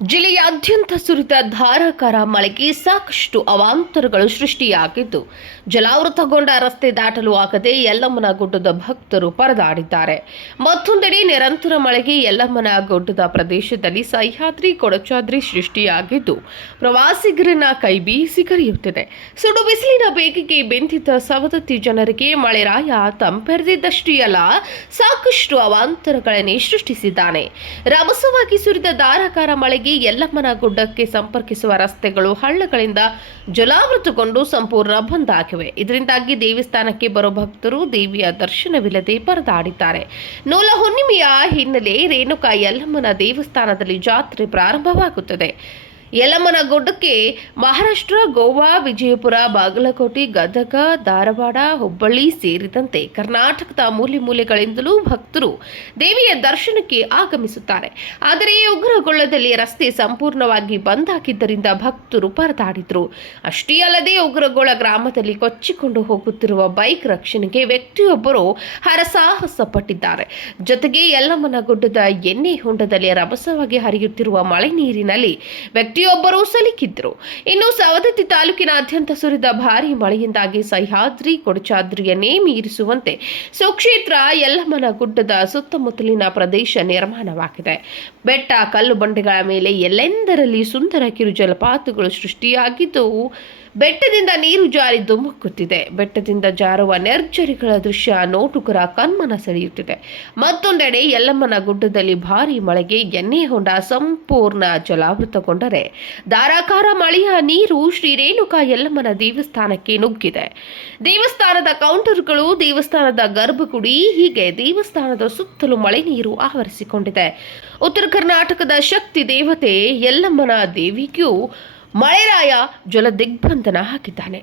ಜಿಲ್ಲೆಯಾದ್ಯಂತ ಸುರಿದ ಧಾರಾಕಾರ ಮಳೆಗೆ ಸಾಕಷ್ಟು ಅವಾಂತರಗಳು ಸೃಷ್ಟಿಯಾಗಿದ್ದು, ಜಲಾವೃತಗೊಂಡ ರಸ್ತೆ ದಾಟಲು ಆಗದೆ ಯಲ್ಲಮ್ಮನ ಗುಡ್ಡದ ಭಕ್ತರು ಪರದಾಡಿದ್ದಾರೆ. ಮತ್ತೊಂದೆಡೆ ನಿರಂತರ ಮಳೆಗೆ ಯಲ್ಲಮ್ಮನ ಗುಡ್ಡದ ಪ್ರದೇಶದಲ್ಲಿ ಸಹ್ಯಾದ್ರಿ ಕೊಡಚಾದ್ರಿ ಸೃಷ್ಟಿಯಾಗಿದ್ದು, ಪ್ರವಾಸಿಗರನ್ನ ಕೈಬೀಸಿ ಕರೆಯುತ್ತಿದೆ. ಸುಡು ಬಿಸಿಲಿನ ಬೇಗೆಗೆ ಬೆಂದಿದ್ದ ಸವದತ್ತಿ ಜನರಿಗೆ ಮಳೆರಾಯ ತಂಪೆರೆದಿದ್ದಷ್ಟೇ ಅಲ್ಲ, ಸಾಕಷ್ಟು ಅವಾಂತರಗಳನ್ನೇ ಸೃಷ್ಟಿಸಿದ್ದಾನೆ. ರಭಸವಾಗಿ ಸುರಿದ ಧಾರಾಕಾರ ಮಳೆಗೆ ಯಲ್ಲಮ್ಮನ ಗುಡ್ಡಕ್ಕೆ ಸಂಪರ್ಕಿಸುವ ರಸ್ತೆಗಳು ಹಳ್ಳಗಳಿಂದ ಜಲಾವೃತಗೊಂಡು ಸಂಪೂರ್ಣ ಬಂದ್ ಆಗಿವೆ. ಇದರಿಂದಾಗಿ ದೇವಸ್ಥಾನಕ್ಕೆ ಬರೋ ಭಕ್ತರು ದೇವಿಯ ದರ್ಶನವಿಲ್ಲದೆ ಪರದಾಡಿದ್ದಾರೆ. ನೂಲ ಹುಣ್ಣಿಮೆಯ ಹಿನ್ನೆಲೆ ರೇಣುಕಾ ಯಲ್ಲಮ್ಮನ ದೇವಸ್ಥಾನದಲ್ಲಿ ಜಾತ್ರೆ ಪ್ರಾರಂಭವಾಗುತ್ತದೆ. ಯಲ್ಲಮ್ಮನ ಗುಡ್ಡಕ್ಕೆ ಮಹಾರಾಷ್ಟ್ರ, ಗೋವಾ, ವಿಜಯಪುರ, ಬಾಗಲಕೋಟೆ, ಗದಗ, ಧಾರವಾಡ, ಹುಬ್ಬಳ್ಳಿ ಸೇರಿದಂತೆ ಕರ್ನಾಟಕದ ಮೂಲೆ ಮೂಲೆಗಳಿಂದಲೂ ಭಕ್ತರು ದೇವಿಯ ದರ್ಶನಕ್ಕೆ ಆಗಮಿಸುತ್ತಾರೆ. ಆದರೆ ಉಗ್ರಗೊಳ್ಳದಲ್ಲಿ ರಸ್ತೆ ಸಂಪೂರ್ಣವಾಗಿ ಬಂದ್ ಆಗಿದ್ದರಿಂದ ಭಕ್ತರು ಪರದಾಡಿದ್ರು. ಅಷ್ಟೇ ಅಲ್ಲದೆ ಉಗ್ರಗೊಳ ಗ್ರಾಮದಲ್ಲಿ ಕೊಚ್ಚಿಕೊಂಡು ಹೋಗುತ್ತಿರುವ ಬೈಕ್ ರಕ್ಷಣೆಗೆ ವ್ಯಕ್ತಿಯೊಬ್ಬರು ಹರಸಾಹಸ ಪಟ್ಟಿದ್ದಾರೆ. ಜೊತೆಗೆ ಯಲ್ಲಮ್ಮನ ಗುಡ್ಡದ ಎಣ್ಣೆ ಹೊಂಡದಲ್ಲಿ ರಭಸವಾಗಿ ಹರಿಯುತ್ತಿರುವ ಮಳೆ ನೀರಿನಲ್ಲಿ ವ್ಯಕ್ತಿಯೊಬ್ಬರು ಸಿಲುಕಿದ್ರು. ಇನ್ನು ಸವದತ್ತಿ ತಾಲೂಕಿನಾದ್ಯಂತ ಸುರಿದ ಭಾರೀ ಮಳೆಯಿಂದಾಗಿ ಸಹ್ಯಾದ್ರಿ ಕೊಡಚಾದ್ರಿಯನ್ನೇ ಮೀರಿಸುವಂತೆ ಸುಕ್ಷೇತ್ರ ಯಲ್ಲಮ್ಮನ ಗುಡ್ಡದ ಸುತ್ತಮುತ್ತಲಿನ ಪ್ರದೇಶ ನಿರ್ಮಾಣವಾಗಿದೆ. ಬೆಟ್ಟ ಕಲ್ಲು ಬಂಡೆಗಳ ಮೇಲೆ ಎಲ್ಲೆಂದರಲ್ಲಿ ಸುಂದರ ಕಿರು ಜಲಪಾತಗಳು ಸೃಷ್ಟಿಯಾಗಿದ್ದು, ಬೆಟ್ಟದಿಂದ ನೀರು ಜಾರಿ ಧುಮುಕುತ್ತಿದೆ. ಬೆಟ್ಟದಿಂದ ಜಾರುವ ನಿರ್ಜರಿಗಳ ದೃಶ್ಯ ನೋಟುಗರ ಕಣ್ಮನ ಸೆಳೆಯುತ್ತಿದೆ. ಮತ್ತೊಂದೆಡೆ ಯಲ್ಲಮ್ಮನ ಗುಡ್ಡದಲ್ಲಿ ಭಾರೀ ಮಳೆಗೆ ಎಣ್ಣೆ ಹೊಂಡ ಸಂಪೂರ್ಣ ಜಲಾವೃತಗೊಂಡರೆ ಧಾರಾಕಾರ ಮಳೆಯ ನೀರು ಶ್ರೀ ರೇಣುಕಾ ಯಲ್ಲಮ್ಮನ ದೇವಸ್ಥಾನಕ್ಕೆ ನುಗ್ಗಿದೆ. ದೇವಸ್ಥಾನದ ಕೌಂಟರ್ಗಳು, ದೇವಸ್ಥಾನದ ಗರ್ಭಗುಡಿ, ಹೀಗೆ ದೇವಸ್ಥಾನದ ಸುತ್ತಲೂ ಮಳೆ ನೀರು ಆವರಿಸಿಕೊಂಡಿದೆ. ಉತ್ತರ ಕರ್ನಾಟಕದ ಶಕ್ತಿ ದೇವತೆ ಯಲ್ಲಮ್ಮನ ದೇವಿಗೂ ಮಳೆರಾಯ ಜಲ ದಿಗ್ಬಂಧನ ಹಾಕಿದ್ದಾನೆ.